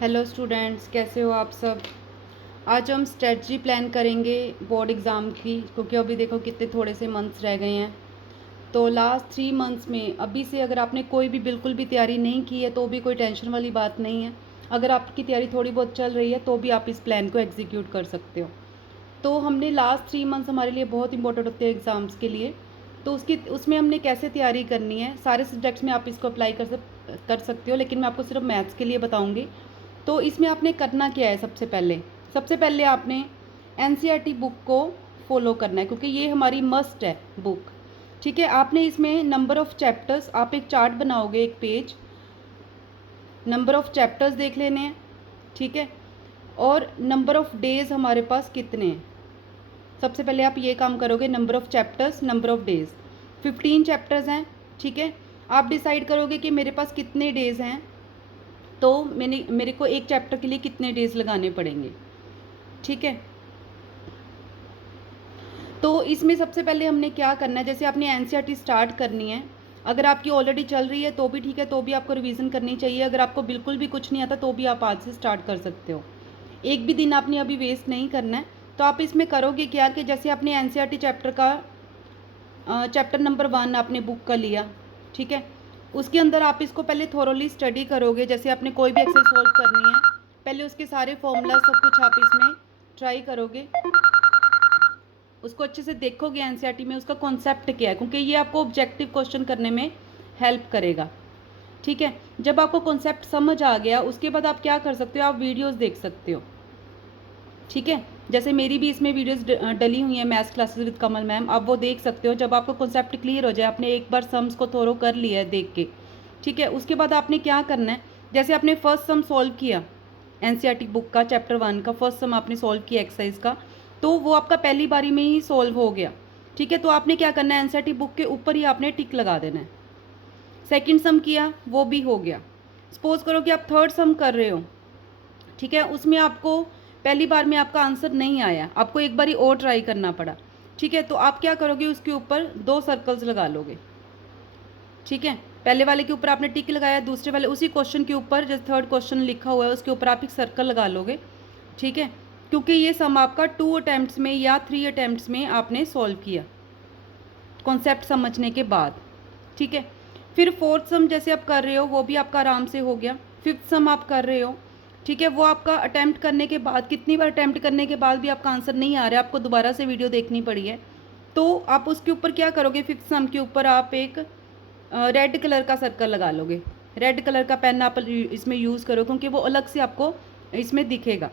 Hello students, कैसे हो आप सब। आज हम स्ट्रेटजी प्लान करेंगे बोर्ड एग्ज़ाम की, क्योंकि अभी देखो कितने थोड़े से मंथ्स रह गए हैं। तो लास्ट 3 मंथ्स में अभी से अगर आपने कोई भी बिल्कुल भी तैयारी नहीं की है तो भी कोई टेंशन वाली बात नहीं है। अगर आपकी तैयारी थोड़ी बहुत चल रही है तो भी आप इस प्लान को एग्जीक्यूट कर सकते हो। तो हमने लास्ट 3 मंथ्स हमारे लिए बहुत इंपॉर्टेंट होते हैं एग्ज़ाम्स के लिए। तो उसमें हमने कैसे तैयारी करनी है, सारे सब्जेक्ट्स में आप इसको अप्लाई कर सकते हो, लेकिन मैं आपको सिर्फ मैथ्स के लिए बताऊँगी। तो इसमें आपने करना क्या है, सबसे पहले आपने एनसीईआरटी बुक को फॉलो करना है, क्योंकि ये हमारी मस्ट है बुक। ठीक है, आपने इसमें नंबर ऑफ़ चैप्टर्स, आप एक चार्ट बनाओगे, एक पेज, नंबर ऑफ़ चैप्टर्स देख लेने हैं। ठीक है, और नंबर ऑफ़ डेज़ हमारे पास कितने हैं। सबसे पहले आप ये काम करोगे, number of chapters, number of days. 15 chapters हैं। ठीक है, आप डिसाइड करोगे कि मेरे पास कितने डेज़ हैं, तो मेरे को एक चैप्टर के लिए कितने डेज़ लगाने पड़ेंगे। ठीक है, तो इसमें सबसे पहले हमने क्या करना है, जैसे आपने एनसीईआरटी स्टार्ट करनी है। अगर आपकी ऑलरेडी चल रही है तो भी ठीक है, तो भी आपको रिवीजन करनी चाहिए। अगर आपको बिल्कुल भी कुछ नहीं आता तो भी आप आज से स्टार्ट कर सकते हो। एक भी दिन आपने अभी वेस्ट नहीं करना है। तो आप इसमें करोगे क्या कि जैसे आपने एनसीईआरटी चैप्टर नंबर 1 आपने बुक का लिया। ठीक है, उसके अंदर आप इसको पहले थोरोली स्टडी करोगे। जैसे आपने कोई भी एक्सरसाइज सॉल्व करनी है, पहले उसके सारे फॉर्मूला सब कुछ आप इसमें ट्राई करोगे, उसको अच्छे से देखोगे एनसीईआरटी में उसका कॉन्सेप्ट क्या है, क्योंकि ये आपको ऑब्जेक्टिव क्वेश्चन करने में हेल्प करेगा। ठीक है, जब आपको कॉन्सेप्ट समझ आ गया उसके बाद आप क्या कर सकते हो, आप वीडियोस देख सकते हो। ठीक है, जैसे मेरी भी इसमें वीडियोस डली हुई हैं, maths classes with Kamal ma'am, आप वो देख सकते हो। जब आपको कॉन्सेप्ट क्लियर हो जाए, आपने एक बार सम्स को थोरो कर लिया है देख के, ठीक है, उसके बाद आपने क्या करना है, जैसे आपने फर्स्ट सम सॉल्व किया एनसीईआरटी बुक का, चैप्टर 1 का फर्स्ट सम आपने सॉल्व किया एक्सरसाइज का, तो वो आपका पहली बारी में ही सॉल्व हो गया। ठीक है, तो आपने क्या करना है, एनसीईआरटी बुक के ऊपर ही आपने टिक लगा देना है। सेकंड सम किया, वो भी हो गया। सपोज करो कि आप थर्ड सम कर रहे हो, ठीक है, उसमें आपको पहली बार में आपका आंसर नहीं आया, आपको एक बारी और ट्राई करना पड़ा। ठीक है, तो आप क्या करोगे, उसके ऊपर 2 सर्कल्स लगा लोगे। ठीक है, पहले वाले के ऊपर आपने टिक लगाया, दूसरे वाले उसी क्वेश्चन के ऊपर जो थर्ड क्वेश्चन लिखा हुआ है उसके ऊपर आप एक सर्कल लगा लोगे। ठीक है, क्योंकि ये सम आपका 2 अटैम्प्ट्स में या 3 अटैम्प्ट्स में आपने सॉल्व किया कॉन्सेप्ट समझने के बाद। ठीक है, फिर फोर्थ सम जैसे आप कर रहे हो वो भी आपका आराम से हो गया। फिफ्थ सम आप कर रहे हो, ठीक है, वो आपका अटैम्प्ट करने के बाद, कितनी बार अटैम्प्ट करने के बाद भी आपका आंसर नहीं आ रहा है, आपको दोबारा से वीडियो देखनी पड़ी है, तो आप उसके ऊपर क्या करोगे, फिफ्थ सम के ऊपर आप एक रेड कलर का सर्कल लगा लोगे। रेड कलर का पेन आप इसमें यूज़ करो, क्योंकि वो अलग से आपको इसमें दिखेगा।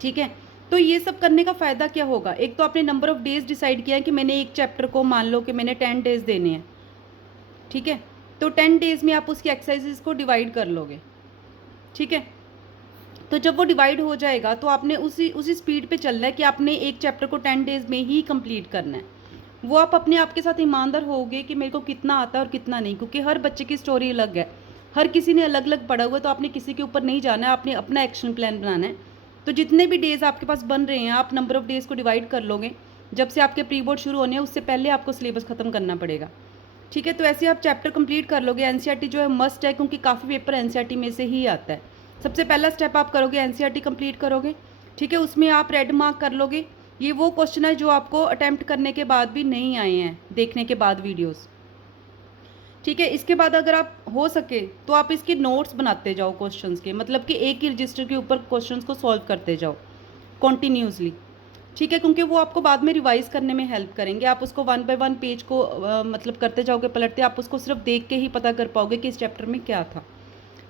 ठीक है, तो ये सब करने का फ़ायदा क्या होगा, एक तो आपने नंबर ऑफ़ डेज़ डिसाइड किया है कि मैंने एक चैप्टर को, मान लो कि मैंने 10 डेज़ देने हैं। ठीक है, तो 10 डेज़ में आप उसकी एक्सरसाइजेज को डिवाइड कर लोगे। ठीक है, तो जब वो डिवाइड हो जाएगा तो आपने उसी स्पीड पे चलना है कि आपने एक चैप्टर को 10 डेज़ में ही कंप्लीट करना है। वो आप अपने आप के साथ ईमानदार होगे कि मेरे को कितना आता है और कितना नहीं, क्योंकि हर बच्चे की स्टोरी अलग है, हर किसी ने अलग अलग पढ़ा हुआ है, तो आपने किसी के ऊपर नहीं जाना है, आपने अपना एक्शन प्लान बनाना है। तो जितने भी डेज़ आपके पास बन रहे हैं, आप नंबर ऑफ़ डेज़ को डिवाइड कर लोगे। जब से आपके प्री बोर्ड शुरू होने हैं उससे पहले आपको सिलेबस ख़त्म करना पड़ेगा। ठीक है, तो ऐसे आप चैप्टर कंप्लीट कर लोगे। एनसीईआरटी जो है मस्ट है, क्योंकि काफ़ी पेपर एनसीईआरटी में से ही आता है। सबसे पहला स्टेप आप करोगे, एनसीईआरटी कंप्लीट करोगे। ठीक है, उसमें आप रेड मार्क कर लोगे। ये वो क्वेश्चन है जो आपको अटैम्प्ट करने के बाद भी नहीं आए हैं, देखने के बाद वीडियोस। ठीक है, इसके बाद अगर आप हो सके तो आप इसके नोट्स बनाते जाओ क्वेश्चंस के, मतलब कि एक ही रजिस्टर के ऊपर क्वेश्चंस को सॉल्व करते जाओ कॉन्टीन्यूसली। ठीक है, क्योंकि वो आपको बाद में रिवाइज करने में हेल्प करेंगे। आप उसको 1 बाय 1 पेज को मतलब करते जाओगे, पलटते, आप उसको सिर्फ देख के ही पता कर पाओगे कि इस चैप्टर में क्या था।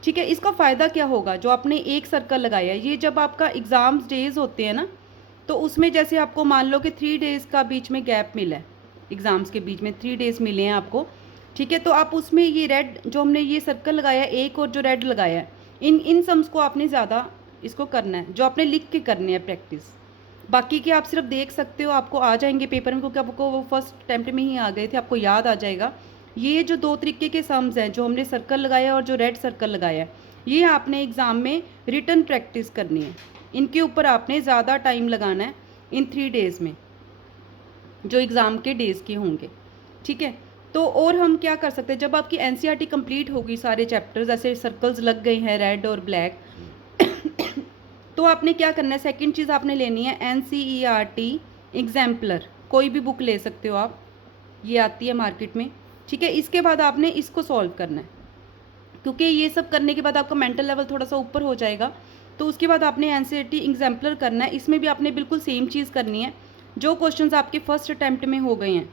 ठीक है, इसका फ़ायदा क्या होगा, जो आपने एक सर्कल लगाया है, ये जब आपका एग्ज़ाम्स डेज होते हैं ना, तो उसमें जैसे आपको मान लो कि 3 डेज़ का बीच में गैप मिला है, एग्ज़ाम्स के बीच में 3 डेज़ मिले हैं आपको। ठीक है, तो आप उसमें ये रेड जो हमने ये सर्कल लगाया है एक, और जो रेड लगाया है, इन सम्स को आपने ज़्यादा इसको करना है, जो आपने लिख के करनी है प्रैक्टिस। बाकी के आप सिर्फ देख सकते हो, आपको आ जाएंगे पेपर में, क्योंकि आपको वो फर्स्ट अटैम्प्ट में ही आ गए थे, आपको याद आ जाएगा। ये जो 2 तरीके के सम्स हैं, जो हमने सर्कल लगाया और जो रेड सर्कल लगाया है, ये आपने एग्ज़ाम में रिटन प्रैक्टिस करनी है। इनके ऊपर आपने ज़्यादा टाइम लगाना है इन 3 डेज़ में, जो एग्ज़ाम के डेज़ के होंगे। ठीक है, तो और हम क्या कर सकते हैं, जब आपकी एनसीईआरटी कंप्लीट होगी, सारे चैप्टर्स ऐसे सर्कल्स लग गए हैं रेड और ब्लैक, तो आपने क्या करना है, सेकंड चीज़ आपने लेनी है NCERT एग्जाम्पलर, कोई भी बुक ले सकते हो आप, ये आती है मार्केट में, ठीक है। इसके बाद आपने इसको सॉल्व करना है, क्योंकि ये सब करने के बाद आपका मेंटल लेवल थोड़ा सा ऊपर हो जाएगा। तो उसके बाद आपने NCERT एग्जाम्पलर करना है। इसमें भी आपने बिल्कुल सेम चीज़ करनी है, जो क्वेश्चंस आपके फर्स्ट अटैम्प्ट में हो गए हैं,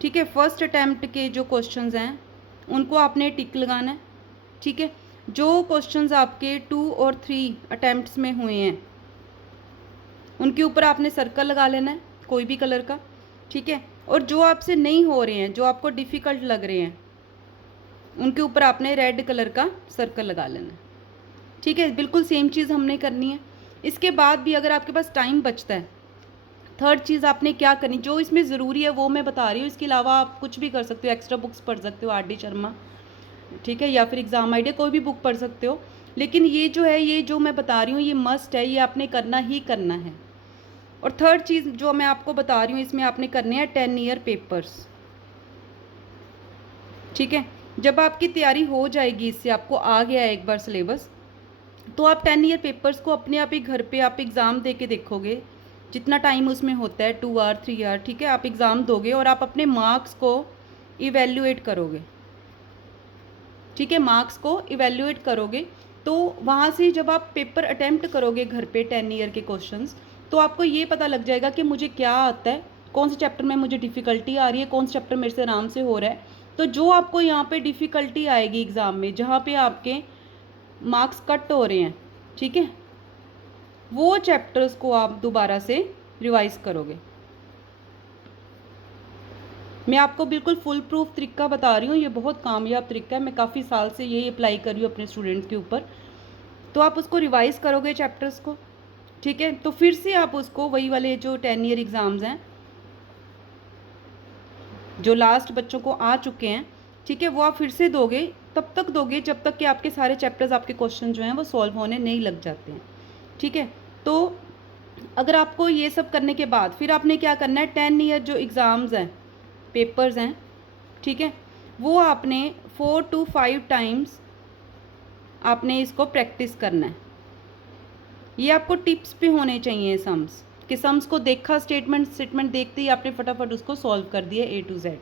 ठीक है, फर्स्ट अटैम्प्ट के जो क्वेश्चंस हैं उनको आपने टिक लगाना है, ठीक है। जो क्वेश्चंस आपके 2 और 3 अटैम्प्ट्स में हुए हैं उनके ऊपर आपने सर्कल लगा लेना है, कोई भी कलर का, ठीक है। और जो आपसे नहीं हो रहे हैं, जो आपको डिफ़िकल्ट लग रहे हैं, उनके ऊपर आपने रेड कलर का सर्कल लगा लेना है, ठीक है। बिल्कुल सेम चीज़ हमने करनी है। इसके बाद भी अगर आपके पास टाइम बचता है, थर्ड चीज़ आपने क्या करनी, जो इसमें ज़रूरी है वो मैं बता रही हूँ, इसके अलावा आप कुछ भी कर सकते हो, एक्स्ट्रा बुक्स पढ़ सकते हो, RD शर्मा, ठीक है, या फिर एग्ज़ाम आइडिया, कोई भी बुक पढ़ सकते हो। लेकिन ये जो है, ये जो मैं बता रही हूँ ये मस्ट है, ये आपने करना ही करना है। और थर्ड चीज़ जो मैं आपको बता रही हूँ, इसमें आपने करने हैं 10 ईयर पेपर्स, ठीक है। जब आपकी तैयारी हो जाएगी, इससे आपको आ गया है एक बार सिलेबस, तो आप 10 ईयर पेपर्स को अपने आप ही घर पे आप एग्ज़ाम दे के देखोगे, जितना टाइम उसमें होता है 2 आवर 3 आवर, ठीक है। आप एग्ज़ाम दोगे और आप अपने मार्क्स को इवेल्युएट करोगे, ठीक है, मार्क्स को इवेल्युएट करोगे। तो वहाँ से जब आप पेपर अटैम्प्ट करोगे घर पे 10 ईयर के क्वेश्चंस, तो आपको ये पता लग जाएगा कि मुझे क्या आता है, कौन से चैप्टर में मुझे डिफ़िकल्टी आ रही है, कौन से चैप्टर मेरे से आराम से हो रहा है। तो जो आपको यहाँ पे डिफ़िकल्टी आएगी एग्ज़ाम में, जहाँ पे आपके मार्क्स कट हो रहे हैं, ठीक है, वो चैप्टर्स को आप दोबारा से रिवाइज़ करोगे। मैं आपको बिल्कुल फुल प्रूफ तरीका बता रही हूँ, ये बहुत कामयाब तरीका है, मैं काफ़ी साल से यही अप्लाई कर रही हूँ अपने स्टूडेंट्स के ऊपर। तो आप उसको रिवाइज़ करोगे चैप्टर्स को, ठीक है। तो फिर से आप उसको वही वाले जो 10 ईयर एग्ज़ाम्स हैं, जो लास्ट बच्चों को आ चुके हैं, ठीक है, वो आप फिर से दोगे, तब तक दोगे जब तक कि आपके सारे चैप्टर्स, आपके क्वेश्चन जो हैं वो सॉल्व होने नहीं लग जाते हैं, ठीक है। तो अगर आपको ये सब करने के बाद फिर आपने क्या करना है, 10 ईयर जो एग्ज़ाम्स हैं, पेपर्स हैं, ठीक है, वो आपने 4 to 5 टाइम्स आपने इसको प्रैक्टिस करना है। ये आपको टिप्स पे होने चाहिए सम्स, कि सम्स को देखा, स्टेटमेंट देखते ही आपने फटाफट उसको सॉल्व कर दिया A to Z,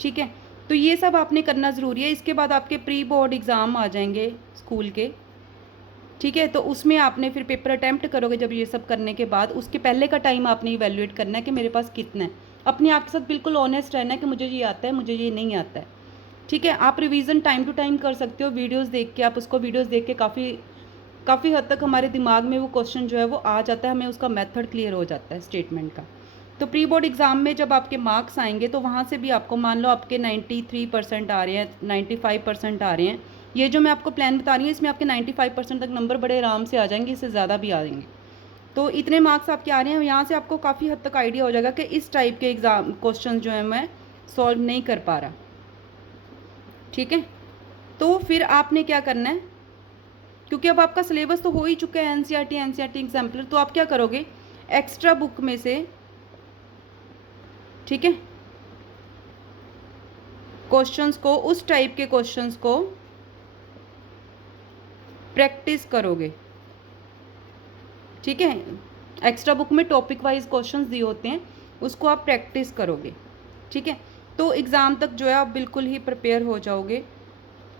ठीक है। तो ये सब आपने करना ज़रूरी है। इसके बाद आपके प्री बोर्ड एग्ज़ाम आ जाएंगे स्कूल के, ठीक है। तो उसमें आपने फिर पेपर अटैम्प्ट करोगे, जब ये सब करने के बाद उसके पहले का टाइम आपने इवैल्यूएट करना है कि मेरे पास कितना है। अपने आप के साथ बिल्कुल ऑनेस्ट रहना है कि मुझे ये आता है, मुझे ये नहीं आता है, ठीक है। आप रिवीजन टाइम टू टाइम कर सकते हो, वीडियोस देख के, आप उसको वीडियोस देख के काफ़ी हद तक हमारे दिमाग में वो क्वेश्चन जो है वो आ जाता है, हमें उसका मेथड क्लियर हो जाता है स्टेटमेंट का। तो प्री बोर्ड एग्ज़ाम में जब आपके मार्क्स आएंगे, तो वहाँ से भी आपको, मान लो आपके 93% आ रहे हैं, 95% आ रहे हैं, ये जो मैं आपको प्लान बता रही हूँ, इसमें आपके 95% तक नंबर बड़े आराम से आ जाएंगे, इससे ज़्यादा भी आ जाएंगे। तो इतने मार्क्स आपके आ रहे हैं, यहाँ से आपको काफ़ी हद तक आइडिया हो जाएगा कि इस टाइप के एग्ज़ाम क्वेश्चन जो है मैं सॉल्व नहीं कर पा रहा, ठीक है। तो फिर आपने क्या करना है, क्योंकि अब आपका सिलेबस तो हो ही चुका है, NCERT एग्जाम्पलर, तो आप क्या करोगे, एक्स्ट्रा बुक में से, ठीक है, क्वेश्चंस को, उस टाइप के क्वेश्चंस को प्रैक्टिस करोगे, ठीक है। एक्स्ट्रा बुक में टॉपिक वाइज क्वेश्चंस दिए होते हैं, उसको आप प्रैक्टिस करोगे, ठीक है। तो एग्ज़ाम तक जो है आप बिल्कुल ही प्रिपेयर हो जाओगे,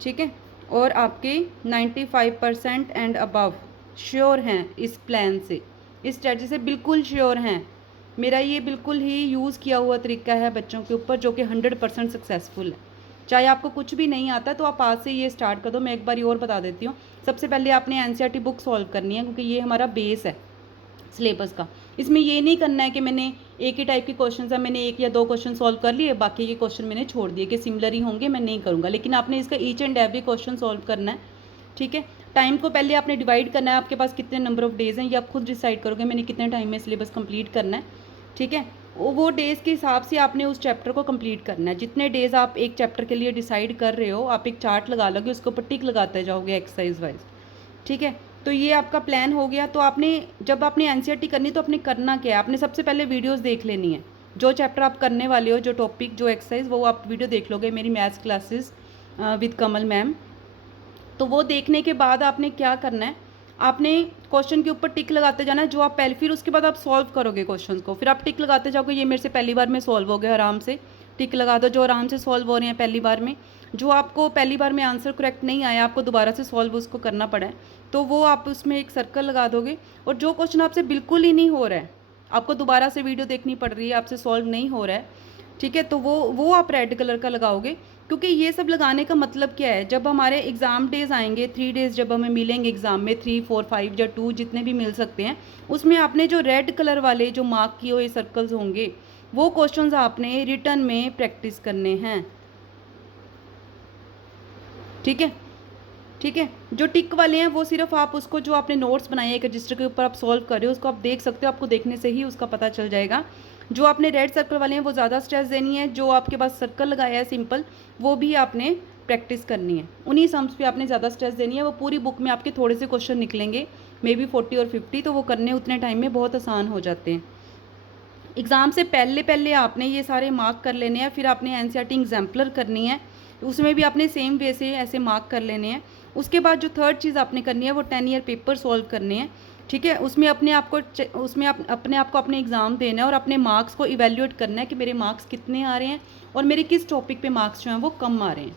ठीक है। और आपके 95% एंड अबव श्योर हैं इस प्लान से, इस स्ट्रेटजी से बिल्कुल श्योर हैं। मेरा ये बिल्कुल ही यूज़ किया हुआ तरीका है बच्चों के ऊपर, जो कि 100% सक्सेसफुल है। चाहे आपको कुछ भी नहीं आता तो आप आज से ये स्टार्ट कर दो। मैं एक बार और बता देती हूँ, सबसे पहले आपने NCERT बुक सॉल्व करनी है, क्योंकि ये हमारा बेस है सिलेबस का। इसमें ये नहीं करना है कि मैंने एक ही टाइप के क्वेश्चन है, मैंने 1 या 2 क्वेश्चन सॉल्व कर लिए, बाकी के क्वेश्चन मैंने छोड़ दिए कि सिमिलर ही होंगे, मैं नहीं करूँगा। लेकिन आपने इसका each and every question solve करना है, ठीक है। टाइम को पहले आपने डिवाइड करना है, आपके पास कितने नंबर ऑफ डेज़ हैं ये आप खुद डिसाइड करोगे, मैंने कितने टाइम में सिलेबस कंप्लीट करना है, ठीक है। वो डेज़ के हिसाब से आपने उस चैप्टर को कंप्लीट करना है। जितने डेज़ आप एक चैप्टर के लिए डिसाइड कर रहे हो, आप एक चार्ट लगा लोगे, उसके ऊपर टिक लगाते जाओगे एक्सरसाइज वाइज, ठीक है। तो ये आपका प्लान हो गया। तो आपने, जब आपने NCERT करनी तो आपने करना क्या है, आपने सबसे पहले वीडियोस देख लेनी है, जो चैप्टर आप करने वाले हो, जो टॉपिक, जो एक्सरसाइज, वो आप वीडियो देख लोगे, मेरी maths classes with Kamal ma'am. तो वो देखने के बाद आपने क्या करना है, आपने क्वेश्चन के ऊपर टिक लगाते जाना है जो आप पहले, फिर उसके बाद आप सॉल्व करोगे क्वेश्चन को, फिर आप टिक लगाते जाओगे ये मेरे से पहली बार में सॉल्व हो गया, आराम से टिक लगा दो जो आराम से सॉल्व हो रहे हैं पहली बार में। जो आपको पहली बार में आंसर करेक्ट नहीं आया, आपको दोबारा से सॉल्व उसको करना पड़ा है, तो वो आप उसमें एक सर्कल लगा दोगे। और जो क्वेश्चन आपसे बिल्कुल ही नहीं हो रहा है, आपको दोबारा से वीडियो देखनी पड़ रही है, आपसे सॉल्व नहीं हो रहा है, ठीक है, तो वो आप रेड कलर का लगाओगे। क्योंकि ये सब लगाने का मतलब क्या है, जब हमारे एग्ज़ाम डेज़ आएंगे, 3 डेज़ जब हमें मिलेंगे एग्ज़ाम में, 3, 4, 5 या 2 जितने भी मिल सकते हैं, उसमें आपने जो रेड कलर वाले जो मार्क किए हुए सर्कल्स होंगे, वो क्वेश्चंस आपने रिटर्न में प्रैक्टिस करने हैं। ठीक है, ठीक है। जो टिक वाले हैं वो सिर्फ आप उसको, जो आपने नोट्स बनाए हैं एक रजिस्टर के ऊपर आप सॉल्व कर रहे हो, उसको आप देख सकते हो, आपको देखने से ही उसका पता चल जाएगा। जो आपने रेड सर्कल वाले हैं वो ज़्यादा स्ट्रेस देनी है, जो आपके पास सर्कल लगाया है सिंपल, वो भी आपने प्रैक्टिस करनी है, उन्हीं सम्स पे आपने ज़्यादा स्ट्रेस देनी है। वो पूरी बुक में आपके थोड़े से क्वेश्चन निकलेंगे, मे बी 40 और 50, तो वो करने उतने टाइम में बहुत आसान हो जाते हैं। एग्ज़ाम से पहले पहले आपने ये सारे मार्क कर लेने हैं, फिर आपने एनसीईआरटी एग्जाम्पलर करनी है, उसमें भी आपने सेम वे से ऐसे मार्क कर लेने हैं। उसके बाद जो थर्ड चीज़ आपने करनी है वो 10 ईयर पेपर सॉल्व करने हैं, ठीक है। उसमें अपने आप को अपने एग्ज़ाम देना है और अपने मार्क्स को इवेल्यूएट करना है कि मेरे मार्क्स कितने आ रहे हैं और मेरे किस टॉपिक पे मार्क्स जो हैं वो कम आ रहे हैं,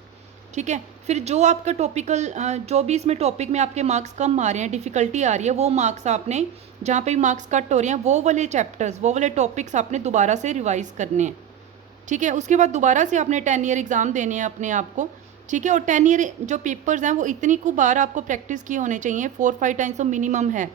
ठीक है। फिर जो आपका टॉपिकल जो भी इसमें टॉपिक में आपके मार्क्स कम आ रहे हैं, डिफ़िकल्टी आ रही है, वो मार्क्स आपने, जहाँ पे मार्क्स कट हो रहे हैं, वो वाले चैप्टर्स, वो वाले टॉपिक्स आपने दोबारा से रिवाइज़ करने हैं, ठीक है। उसके बाद दोबारा से आपने 10 ईयर एग्ज़ाम देने हैं अपने आप को, ठीक है। और 10 ईयर जो पेपर्स हैं वो इतनी को बार आपको प्रैक्टिस किए होने चाहिए, 4-5 टाइम्स तो मिनिमम है,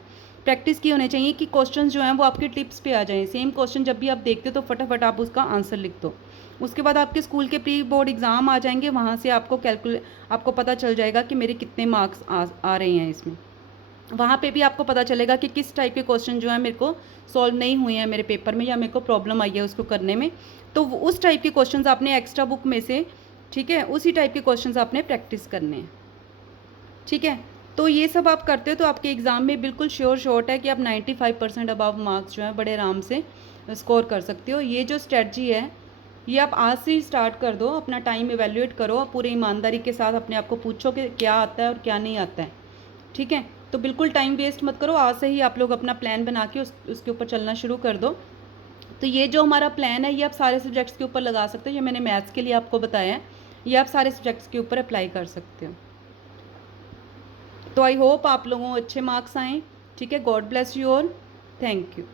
प्रैक्टिस किए होने चाहिए कि क्वेश्चन जो हैं वो आपके टिप्स पे आ जाएँ। सेम क्वेश्चन जब भी आप देखते हो तो फटाफट आप उसका आंसर लिख दो। उसके बाद आपके स्कूल के प्री बोर्ड एग्ज़ाम आ जाएंगे, वहाँ से आपको पता चल जाएगा कि मेरे कितने मार्क्स आ रहे हैं इसमें। वहाँ पे भी आपको पता चलेगा कि किस टाइप के क्वेश्चन जो है मेरे को सॉल्व नहीं हुए हैं मेरे पेपर में, या मेरे को प्रॉब्लम आई है उसको करने में, तो उस टाइप के क्वेश्चंस आपने एक्स्ट्रा बुक में से, ठीक है, उसी टाइप के क्वेश्चंस आपने प्रैक्टिस करने हैं, ठीक है। तो ये सब आप करते हो तो आपके एग्ज़ाम में बिल्कुल श्योर शॉट है कि आप 95% अबव मार्क्स जो है बड़े आराम से स्कोर कर सकते हो। ये जो स्ट्रेटजी है ये आप आज से ही स्टार्ट कर दो, अपना टाइम इवेल्यूएट करो, पूरी ईमानदारी के साथ अपने आप को पूछो कि क्या आता है और क्या नहीं आता है, ठीक है। तो बिल्कुल टाइम वेस्ट मत करो, आज से ही आप लोग अपना प्लान बना के उसके ऊपर चलना शुरू कर दो। तो ये जो हमारा प्लान है ये आप सारे सब्जेक्ट्स के ऊपर लगा सकते हो, ये मैंने मैथ्स के लिए आपको बताया है, ये आप सारे सब्जेक्ट्स के ऊपर अप्लाई कर सकते हो। तो आई होप आप लोगों को अच्छे मार्क्स आएँ, ठीक है। God bless you all, thank you.